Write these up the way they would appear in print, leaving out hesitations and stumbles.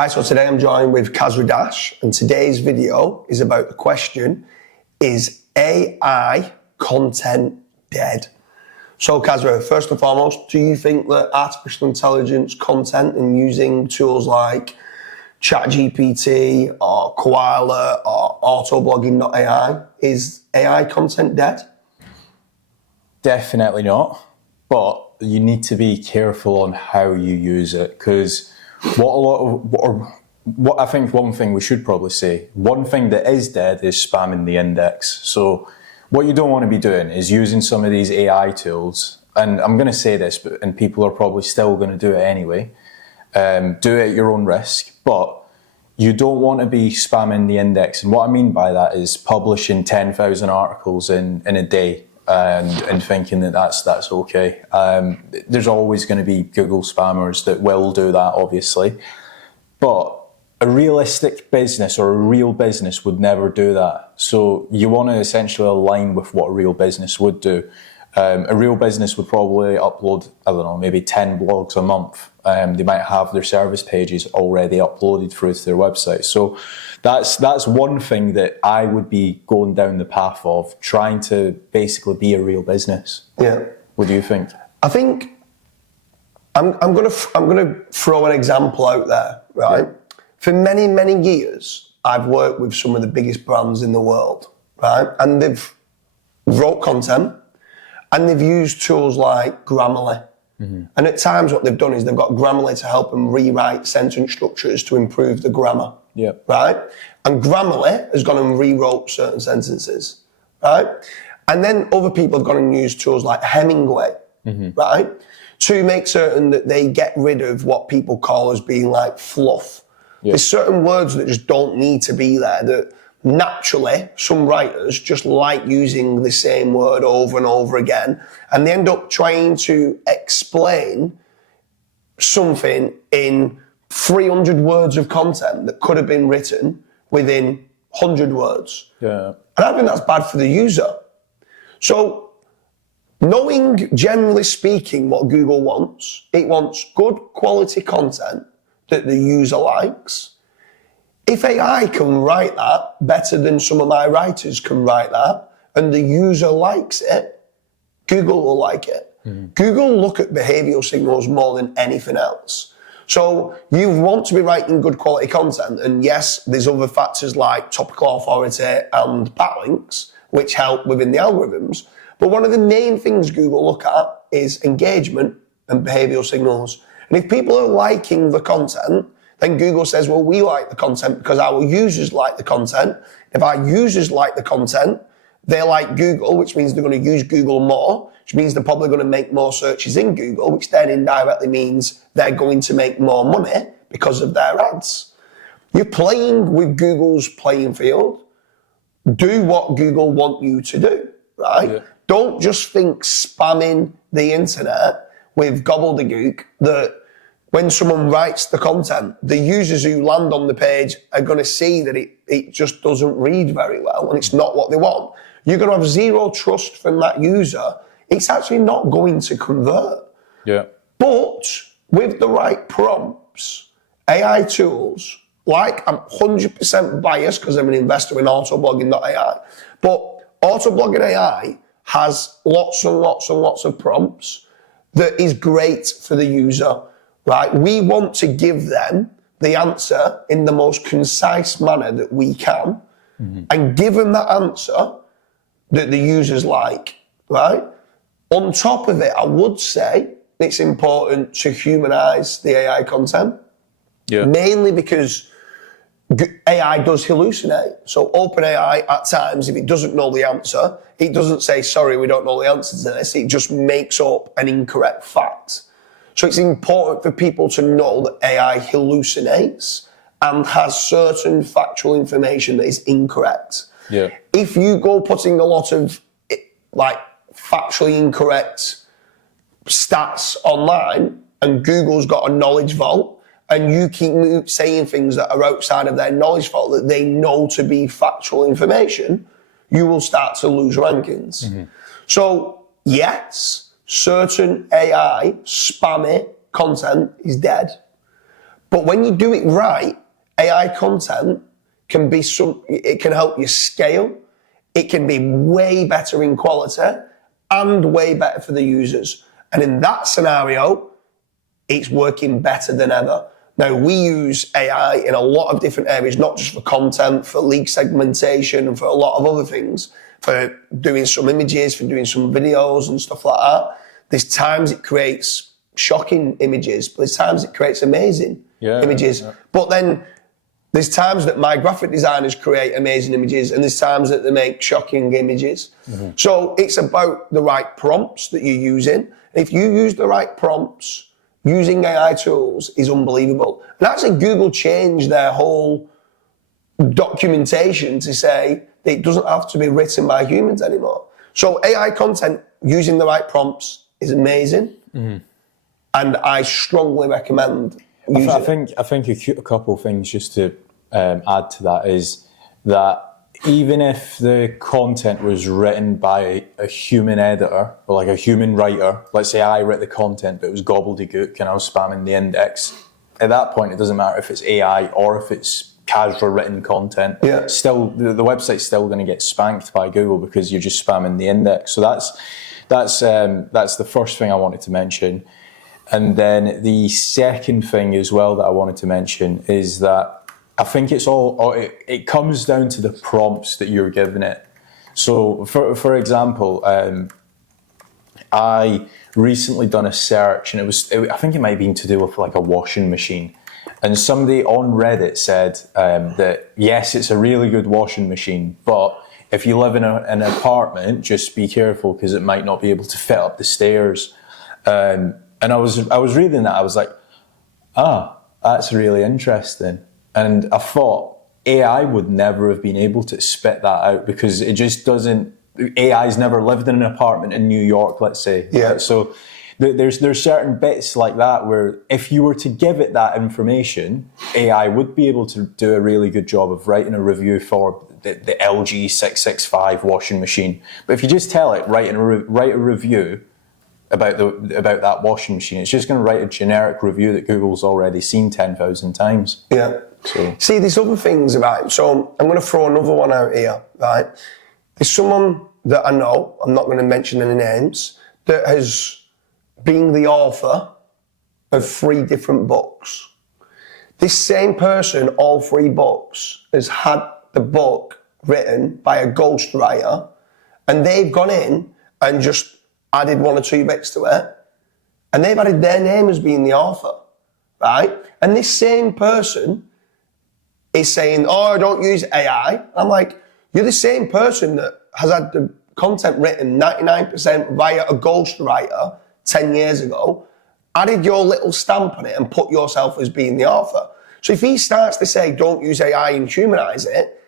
Hi, so today I'm joined with Kasra Dash, and today's video is about the question, is AI content dead? So Kasra, first and foremost, do you think that artificial intelligence content and using tools like ChatGPT or Koala or autoblogging.ai, is AI content dead? Definitely not, but you need to be careful on how you use it, because what I think one thing we should probably say, one thing that is dead is spamming the index. So what you don't want to be doing is using some of these AI tools, and I'm going to say this, and people are probably still going to do it anyway, do it at your own risk, but you don't want to be spamming the index. And what I mean by that is publishing 10,000 articles in a day and thinking that that's okay. There's always going to be Google spammers that will do that, obviously, but a realistic business or a real business would never do that. So you want to essentially align with what a real business would do. A real business would probably upload, I don't know, maybe 10 blogs a month. They might have their service pages already uploaded through to their website. So that's one thing that I would be going down the path of, trying to basically be a real business. Yeah. What do you think? I think I'm gonna throw an example out there, right? Yeah. For many, many years, I've worked with some of the biggest brands in the world, right? And they've wrote content and they've used tools like Grammarly. Mm-hmm. And at times what they've done is they've got Grammarly to help them rewrite sentence structures to improve the grammar, right? And Grammarly has gone and rewrote certain sentences, right? And then other people have gone and used tools like Hemingway, right? To make certain that they get rid of what people call as being like fluff. Yeah. There's certain words that just don't need to be there, that naturally some writers just like using the same word over and over again, and they end up trying to explain something in 300 words of content that could have been written within 100 words. Yeah. And I think that's bad for the user. So knowing, generally speaking, what Google wants, it wants good quality content that the user likes. If AI can write that better than some of my writers can write that, and the user likes it, Google will like it. Mm-hmm. Google look at behavioral signals more than anything else. So you want to be writing good quality content, and yes, there's other factors like topical authority and backlinks, which help within the algorithms. But one of the main things Google look at is engagement and behavioral signals. And if people are liking the content, then Google says, well, we like the content because our users like the content. If our users like the content, they like Google, which means they're going to use Google more, which means they're probably going to make more searches in Google, which then indirectly means they're going to make more money because of their ads. You're playing with Google's playing field. Do what Google want you to do, right? Yeah. Don't just think spamming the internet with gobbledygook that when someone writes the content, the users who land on the page are going to see that it just doesn't read very well and it's not what they want. You're going to have zero trust from that user. It's actually not going to convert. Yeah. But with the right prompts, AI tools, like I'm 100% biased because I'm an investor in autoblogging.ai, but autoblogging.ai has lots and lots and lots of prompts that is great for the user. Right, we want to give them the answer in the most concise manner that we can, and give them that answer that the users like, right? On top of it, I would say it's important to humanize the AI content, mainly because AI does hallucinate. So OpenAI, at times, if it doesn't know the answer, it doesn't say, sorry, we don't know the answer to this. It just makes up an incorrect fact. So it's important for people to know that AI hallucinates and has certain factual information that is incorrect. Yeah. If you go putting a lot of like factually incorrect stats online and Google's got a knowledge vault and you keep saying things that are outside of their knowledge vault that they know to be factual information, you will start to lose rankings. Mm-hmm. So yes, certain AI spammy content is dead. But when you do it right, AI content can be it can help you scale. It can be way better in quality and way better for the users. And in that scenario, it's working better than ever. Now, we use AI in a lot of different areas, not just for content, for lead segmentation, and for a lot of other things, for doing some images, for doing some videos and stuff like that. There's times it creates shocking images, but there's times it creates amazing images. Yeah. But then there's times that my graphic designers create amazing images, and there's times that they make shocking images. Mm-hmm. So it's about the right prompts that you're using. If you use the right prompts, using AI tools is unbelievable. And actually Google changed their whole documentation to say that it doesn't have to be written by humans anymore. So AI content using the right prompts is amazing. Mm-hmm. And I strongly recommend using it. I think a couple of things just to add to that is that even if the content was written by a human editor or like a human writer, let's say I wrote the content but it was gobbledygook and I was spamming the index, at that point it doesn't matter if it's AI or if it's Kasra written content. Yeah. Still, the website's still going to get spanked by Google because you're just spamming the index. So that's the first thing I wanted to mention. And then the second thing as well that I wanted to mention is that I think it comes down to the prompts that you're giving it. So for example, I recently done a search and I think it might have been to do with like a washing machine. And somebody on Reddit said that yes, it's a really good washing machine, but if you live in an apartment, just be careful because it might not be able to fit up the stairs. And I was reading that, I was like, that's really interesting. And I thought AI would never have been able to spit that out because it just doesn't, AI's never lived in an apartment in New York, let's say. Yeah. So there's certain bits like that where if you were to give it that information, AI would be able to do a really good job of writing a review for the LG 665 washing machine. But if you just tell it, write a review about that washing machine, it's just going to write a generic review that Google's already seen 10,000 times. Yeah. So. See, there's other things about it. So I'm going to throw another one out here, right? There's someone that I know, I'm not going to mention any names, that has been the author of 3 different books. This same person, all 3 books, has had the book written by a ghostwriter, and they've gone in and just added 1 or 2 bits to it, and they've added their name as being the author, right? And this same person is saying, I don't use AI. I'm like, you're the same person that has had the content written 99% via a ghostwriter 10 years ago, added your little stamp on it and put yourself as being the author. So if he starts to say, don't use AI and humanize it,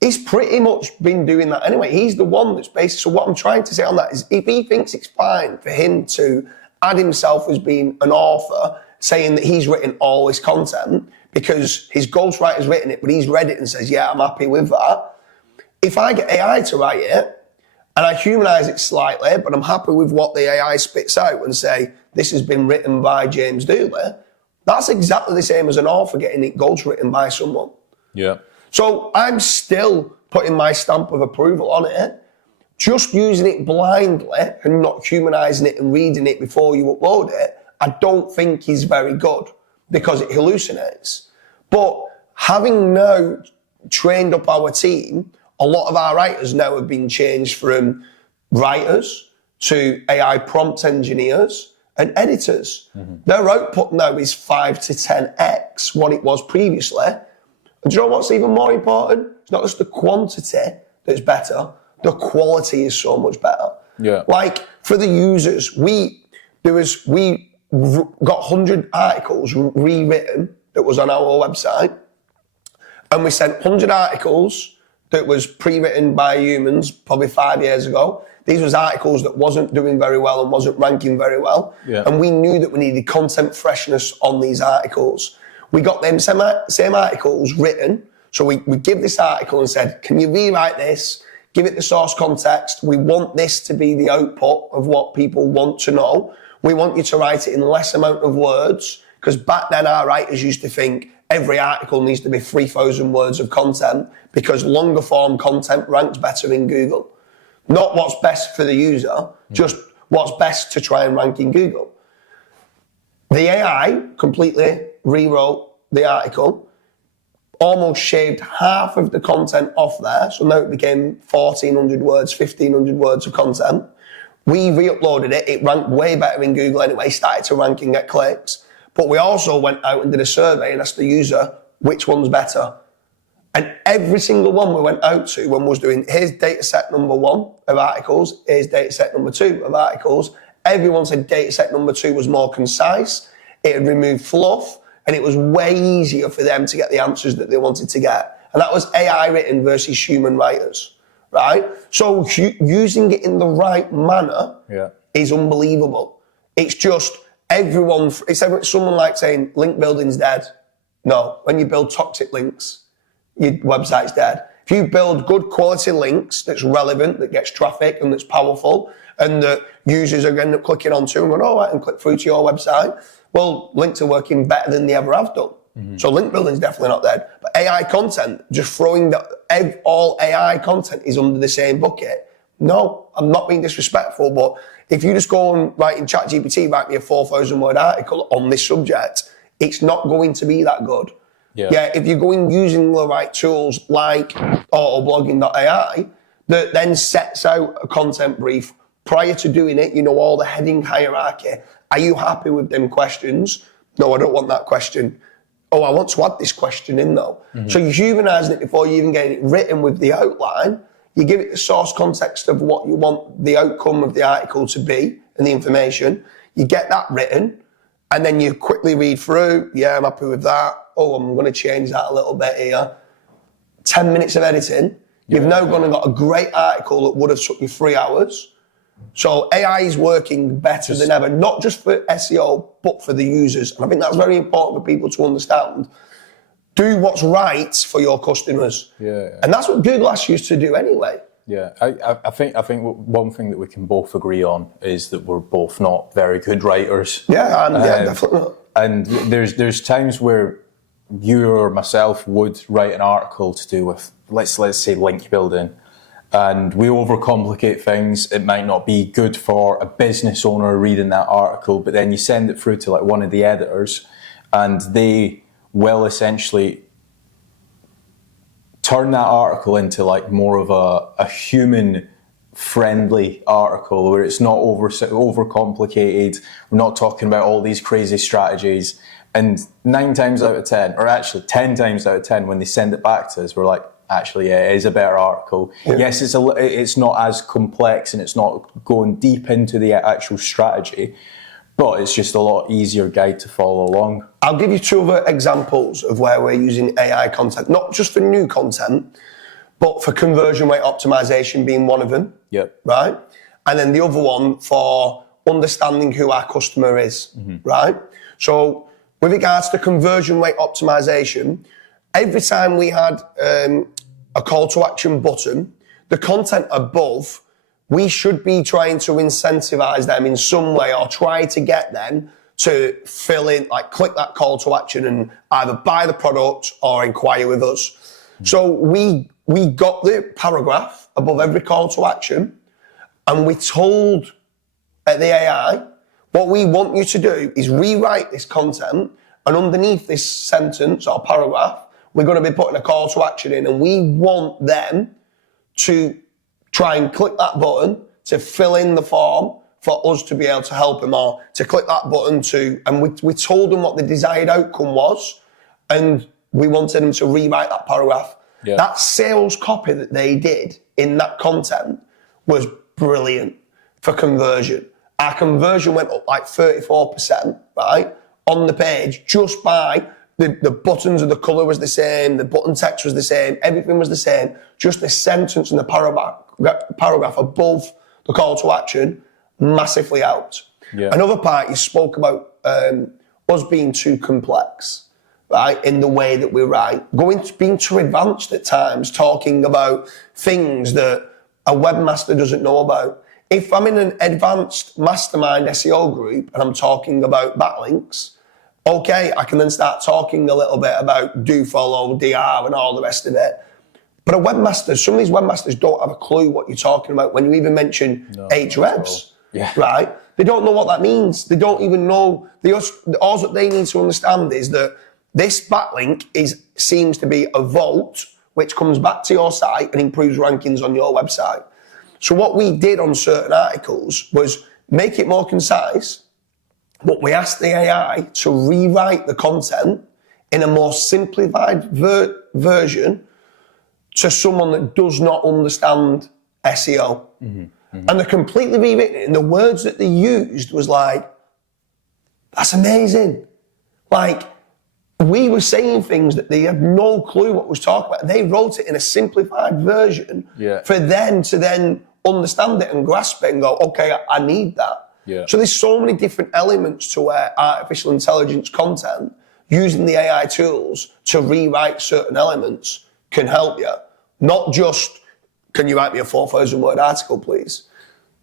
he's pretty much been doing that anyway. He's the one that's basically, so what I'm trying to say on that is if he thinks it's fine for him to add himself as being an author, saying that he's written all this content because his ghostwriter's written it, but he's read it and says, yeah, I'm happy with that. If I get AI to write it and I humanize it slightly, but I'm happy with what the AI spits out and say, this has been written by James Dooley, that's exactly the same as an author getting it ghostwritten by someone. Yeah. So I'm still putting my stamp of approval on it. Just using it blindly and not humanizing it and reading it before you upload it, I don't think is very good because it hallucinates. But having now trained up our team, a lot of our writers now have been changed from writers to AI prompt engineers and editors. Mm-hmm. Their output now is 5 to 10x what it was previously. And do you know what's even more important? It's not just the quantity that's better, the quality is so much better. Yeah. Like for the users, we got 100 articles rewritten that was on our website, and we sent 100 articles that was pre-written by humans probably 5 years ago. These was articles that wasn't doing very well and wasn't ranking very well. Yeah. And we knew that we needed content freshness on these articles. We got them same articles written. So we give this article and said, can you rewrite this? Give it the source context. We want this to be the output of what people want to know. We want you to write it in less amount of words. Because back then our writers used to think every article needs to be 3,000 words of content because longer form content ranks better in Google. Not what's best for the user, just what's best to try and rank in Google. The AI completely rewrote the article, almost shaved half of the content off there, so now it became 1,400 words, 1,500 words of content. We re-uploaded it, it ranked way better in Google anyway, started to rank and get clicks. But we also went out and did a survey and asked the user, which one's better? And every single one we went out to when we was doing, here's data set number 1 of articles, here's data set number 2 of articles, everyone said data set number 2 was more concise, it had removed fluff, and it was way easier for them to get the answers that they wanted to get. And that was AI written versus human writers, right? So using it in the right manner is unbelievable. It's just someone like saying link building's dead. No, when you build toxic links, your website's dead. If you build good quality links that's relevant, that gets traffic and that's powerful, and that users are going to end up clicking onto and going, oh, I can click through to your website, well, links are working better than they ever have done. So link building is definitely not dead. But AI content, just throwing all AI content is under the same bucket. No, I'm not being disrespectful, but if you just go and write in ChatGPT, write me a 4,000 word article on this subject, it's not going to be that good. Yeah, if you're going using the right tools like autoblogging.ai, that then sets out a content brief. Prior to doing it, you know all the heading hierarchy. Are you happy with them questions? No, I don't want that question. Oh, I want to add this question in though. So you're humanising it before you even get it written with the outline. You give it the source context of what you want the outcome of the article to be and the information. You get that written and then you quickly read through. Yeah, I'm happy with that. Oh, I'm going to change that a little bit here. 10 minutes of editing. You've now gone and got a great article that would have took you 3 hours. So AI is working better than ever, not just for SEO, but for the users. And I think that's very important for people to understand. Do what's right for your customers. And that's what Google asks you to do anyway. I think one thing that we can both agree on is that we're both not very good writers. Definitely not. And there's times where you or myself would write an article to do with, let's say, link building. And we overcomplicate things. It might not be good for a business owner reading that article, but then you send it through to like one of the editors and they will essentially turn that article into like more of a human friendly article where it's not overcomplicated. We're not talking about all these crazy strategies. And 9 times out of 10, or actually 10 times out of 10, when they send it back to us, we're like, actually, yeah, it is a better article. Yes, it's not as complex and it's not going deep into the actual strategy, but it's just a lot easier guide to follow along. I'll give you 2 other examples of where we're using AI content, not just for new content, but for conversion rate optimization being one of them. Right? And then the other one for understanding who our customer is. Right? So with regards to conversion rate optimization, every time we had a call to action button, the content above, we should be trying to incentivize them in some way or try to get them to fill in, like click that call to action and either buy the product or inquire with us. So we got the paragraph above every call to action and we told the AI, what we want you to do is rewrite this content and underneath this sentence or paragraph, we're going to be putting a call to action in and we want them to try and click that button to fill in the form for us to be able to help them or to click that button and we told them what the desired outcome was and we wanted them to rewrite that paragraph. That sales copy that they did in that content was brilliant for conversion. Our conversion went up like 34%, right, on the page just by the buttons and the colour was the same, the button text was the same, everything was the same. Just the sentence and the paragraph above the call to action massively helped. Another part, you spoke about us being too complex, right, in the way that we write. Being too advanced at times, talking about things that a webmaster doesn't know about. If I'm in an advanced mastermind SEO group and I'm talking about backlinks, okay, I can then start talking a little bit about do follow, DR and all the rest of it. But a webmaster, some of these webmasters don't have a clue what you're talking about when you even mention Ahrefs, right? They don't know what that means. They don't even know. All that they need to understand is that this backlink seems to be a vault which comes back to your site and improves rankings on your website. So what we did on certain articles was make it more concise, but we asked the AI to rewrite the content in a more simplified version to someone that does not understand SEO. And they're completely rewritten it. And the words that they used was like, that's amazing. Like, we were saying things that they had no clue what was talking about. They wrote it in a simplified version for them to then understand it and grasp it and go, okay, I need that. So there's so many different elements to where artificial intelligence content, using the AI tools to rewrite certain elements, can help you. Not just, can you write me a 4,000 word article, please?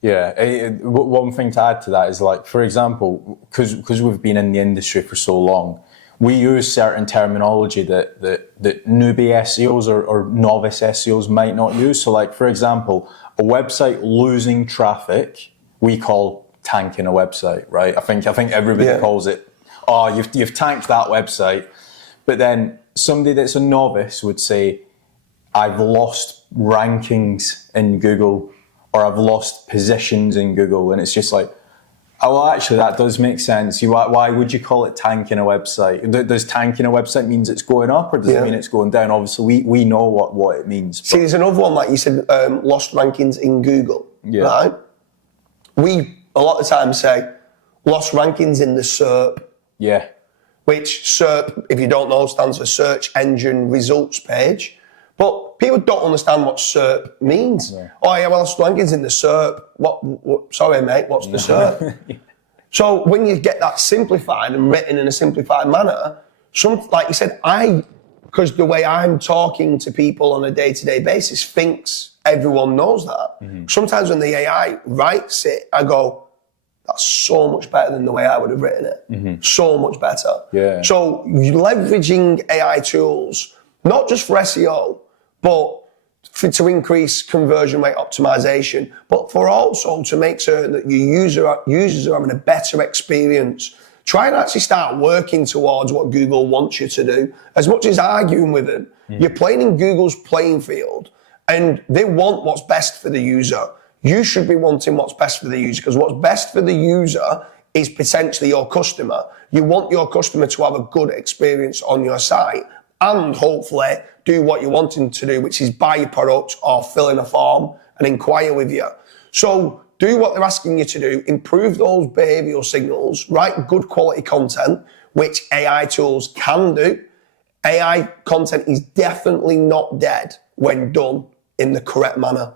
One thing to add to that is, like, for example, because we've been in the industry for so long, we use certain terminology that newbie SEOs or novice SEOs might not use. So, like, for example, a website losing traffic, we call tanking a website, right? I think everybody calls it, oh, you've tanked that website. But then somebody that's a novice would say, I've lost rankings in Google, or I've lost positions in Google. And it's just like, oh, well, actually, that does make sense. Why would you call it tanking a website? Does tanking a website means it's going up, or does it mean it's going down? Obviously, we know what it means. See, there's another one, like you said, lost rankings in Google, right? We, a lot of the time, say lost rankings in the SERP. Which SERP, if you don't know, stands for Search Engine Results Page. But people don't understand what SERP means. Oh yeah, well, lost rankings in the SERP. What? Sorry, mate, what's the SERP? So when you get that simplified and written in a simplified manner, like you said, because the way I'm talking to people on a day-to-day basis thinks everyone knows that. Sometimes when the AI writes it, I go, that's so much better than the way I would have written it. So much better. So leveraging AI tools, not just for SEO, but to increase conversion rate optimization, but for also to make certain that your users are having a better experience. Try and actually start working towards what Google wants you to do. As much as arguing with them, you're playing in Google's playing field, and they want what's best for the user. You should be wanting what's best for the user, because what's best for the user is potentially your customer. You want your customer to have a good experience on your site and hopefully do what you're wanting to do, which is buy your product or fill in a form and inquire with you. So do what they're asking you to do, improve those behavioral signals, write good quality content, which AI tools can do. AI content is definitely not dead when done in the correct manner.